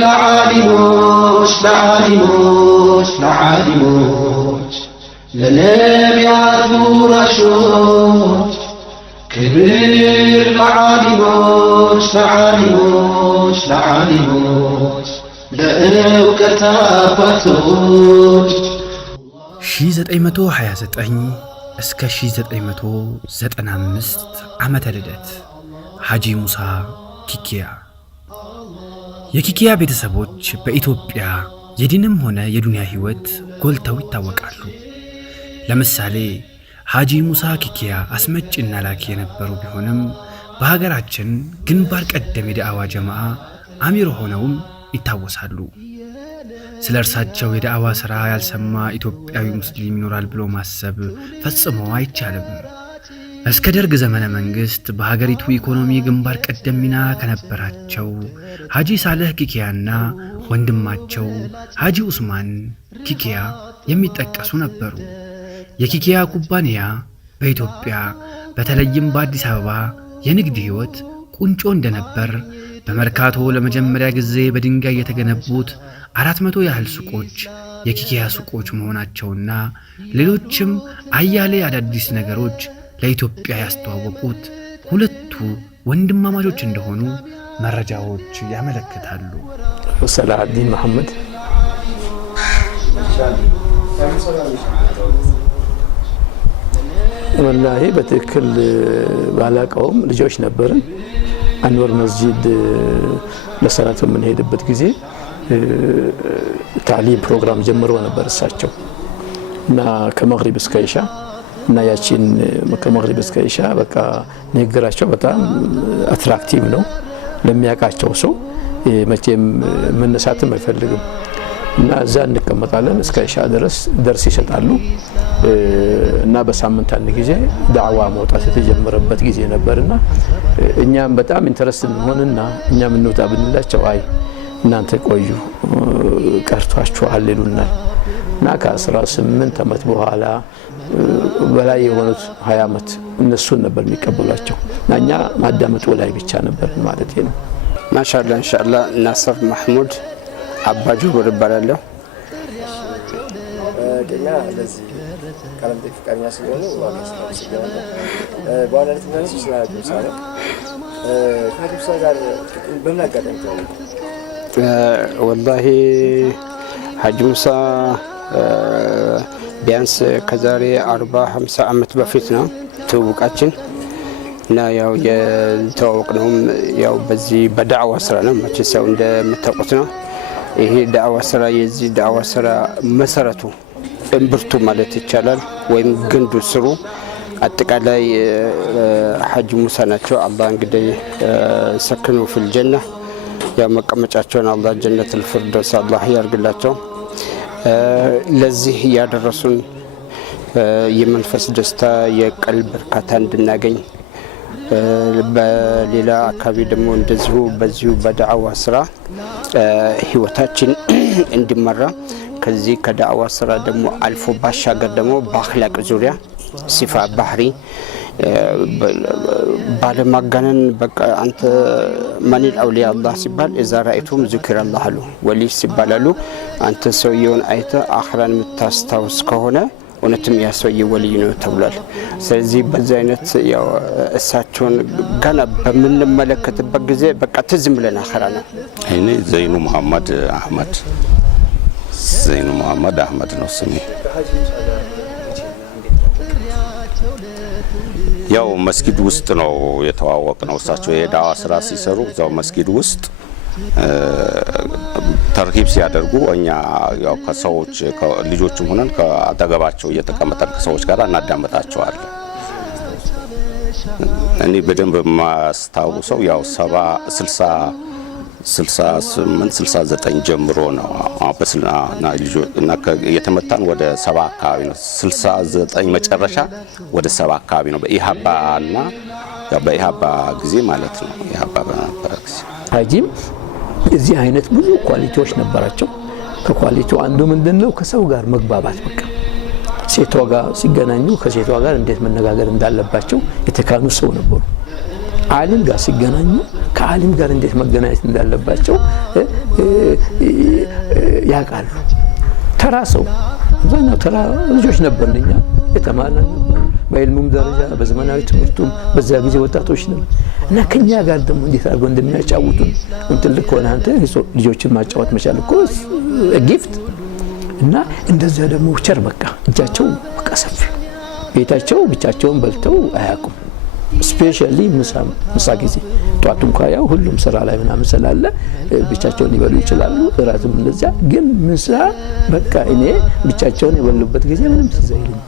ለዓሊሞች ለነቢያት ወራሾች ክብር ለዓሊሞች ለእውቀት አባቶች 1929 እስከ 1995 ዓመተ ልደት ሐጂ ሙሳ ኪኪያ። የኪኪያ ቤተሰቦች በኢትዮጵያ የዲንም ሆነ የዱንያ ህይወት ጎልተው ይታወቃሉ። ለምሳሌ ሐጂ ሙሳ ኪኪያ አስመጭና ላኪ የነበሩ ቢሆንም በሀገራችን ግንባር ቀደም የዳዕዋ ጀማዓ አሚር ሆነውም ይታወሳሉ። ስለ እርሳቸው የዳዕዋ ሥራ ያልሰማ ኢትዮጵያዊ ሙስሊም ይኖራል ብሎ ማሰብ ፈጽሞ አይቻልም። እስከ ደርግ ዘመነ መንግሥት በሀገሪቱ ኢኮኖሚ ግንባር ቀደም ሚና ከነበራቸው ሐጂ ሳልህ ኪኪያና ወንድማቸው ሐጂ ዑስማን ኪኪያ የሚጠቀሱ ነበሩ። የኪኪያ ኩባንያ በኢትዮጵያ በተለይም በአዲስ አበባ የንግድ ሕይወት ቁንጮ እንደነበር በመርካቶ ለመጀመሪያ ጊዜ በድንጋይ የተገነቡት 400 ያህል ሱቆች የኪኪያ ሱቆች መሆናቸውና ሌሎችም አያሌ አዳዲስ ነገሮች ለኢትዮጵያ ያስተዋወቁት ሁለቱ ወንድማማቾች እንደሆኑ መረጃዎች ያመለክታሉ። ሰላሐዲን መሐመድ ወላሂ በትክክል ባላቀውም ልጆች ነበርን። አንወር መስጂድ ለሰላት በምንሄድበት ጊዜ ታሊም ፕሮግራም ጀምሮ ነበር እሳቸው እና ከመግሪብ እስከ ኢሻ እና ያቺን ከመግሪብ እስከ ኢሻ በቃ ንግግራቸው በጣም አትራክቲቭ ነው ለሚያውቃቸው ሰው። መቼም መነሳትም አይፈልግም እና እዛ እንቀመጣለን እስከ ኢሻ ድረስ ደርስ ይሰጣሉ እና በሳምንት አንድ ጊዜ ዳዕዋ መውጣት የተጀመረበት ጊዜ ነበርና እኛም በጣም ኢንተረስት እንሆንና እኛም እንውጣ ብንላቸው አይ እናንተ ቆዩ ቀርቷችኋል ይሉናል እና ከ18 ዓመት በኋላ በላይ የሆኑት 20 ዓመት እነሱን ነበር የሚቀበሏቸው እና እኛ ማዳመጡ ላይ ብቻ ነበር ማለት ነው። ማሻአላህ ኢንሻአላህ ናስር ማህሙድ አባጁ ወርባላለሁ ገና ለዚህ ቀለም ተፈቃሪያ ስለሆነ ዋጋስ ስለሆነ በዋናነት ምንስ ስለአዲስ አበባ ከአዲስ ጋር በምን አጋጣሚ ተዋወቁ? ወላሂ ሐጂ ሙሳ ቢያንስ ከዛሬ 40-50 ዓመት በፊት ነው ተውቃችን እና ያው የተዋወቅነውም ያው በዚህ በዳዕዋ ስራ ነው። መቼስ ያው እንደምታውቁት ነው ይሄ ዳዕዋ ስራ የዚህ ዳዕዋ ስራ መሰረቱ እምብርቱ ማለት ይቻላል ወይም ግንዱ ስሩ አጠቃላይ ሐጂ ሙሳ ናቸው። አላህ እንግዲህ ሰክኑ ፊል ጀና ያው መቀመጫቸውን አላህ ጀነቱል ፊርደውስ አላህ ያርግላቸው። ለዚህ ያደረሱን የመንፈስ ደስታ የቀልብ እርካታ እንድናገኝ በሌላ አካባቢ ደግሞ እንደዚሁ በዚሁ በዳዕዋ ስራ ህይወታችን እንዲመራ ከዚህ ከዳዕዋ ስራ ደግሞ አልፎ ባሻገር ደግሞ በአኽላቅ ዙሪያ ሲፋ ባህሪ ባለማጋነን በቃ አንተ ማን አውሊያ አላህ ሲባል እዛ ራእይቱም ذكر الله አሉ ወሊ ሲባላሉ አንተ ሰውየውን አይተ አኽራን የምታስታውስ ከሆነ እውነትም ያ ሰውዬ ወልይ ነው ተብሏል። ስለዚህ በዚህ አይነት ያው እሳቸውን ገና በምንመለከትበት ጊዜ በቃ ትዝም ብለን አኽራና እኔ ዘይኑ መሐመድ አህመድ ነው ስሜ። ያው መስጊድ ውስጥ ነው የተዋወቅነው። እሳቸው የዳዕዋ ስራ ሲሰሩ እዛው መስጊድ ውስጥ ተርሂብ ሲያደርጉ እኛ ያው ከሰዎች ልጆችም ሆነን ከአጠገባቸው እየተቀመጠን ከሰዎች ጋር እናዳምጣቸዋለን። እኔ በደንብ ማስታውሰው ያው 68-69 ጀምሮ ነው በስልናና ልጆችና የተመታን ወደ 70 አካባቢ ነው። 69 መጨረሻ ወደ 70 አካባቢ ነው በኢሃባና ያው በኢሃባ ጊዜ ማለት ነው። ኢሃባ በነበረ ጊዜ ሐጂም እዚህ አይነት ብዙ ኳሊቲዎች ነበራቸው። ከኳሊቲው አንዱ ምንድነው? ከሰው ጋር መግባባት። በቃ ሴቷ ጋር ሲገናኙ ከሴቷ ጋር እንዴት መነጋገር እንዳለባቸው የተካኑ ሰው ነበሩ። ዓለም ጋር ሲገናኙ ከዓለም ጋር እንዴት መገናኘት እንዳለባቸው ያውቃሉ። ተራ ሰው አብዛኛው ተራ ልጆች ነበርን እኛ የተማርን በዕልሙም ደረጃ በዘመናዊ ትምህርቱም በዛ ጊዜ ወጣቶች ነን እና ከኛ ጋር ደግሞ እንዴት አድርገው እንደሚያጫውቱን ትልቅ ሆነ አንተ ልጆችን ማጫወት መቻል እኮ ጊፍት እና እንደዛ ደግሞ ቸር በቃ እጃቸው በቃ ሰፊ ቤታቸው ብቻቸውን በልተው አያውቁም። ስፔሻሊ ምሳ ጊዜ ጧት እንኳን ያው ሁሉም ስራ ላይ ምናምን ስላለ ብቻቸውን ሊበሉ ይችላሉ። እራትም እንደዚያ ግን ምሳ በቃ እኔ ብቻቸውን የበሉበት ጊዜ ምንም ትዝ አይልም።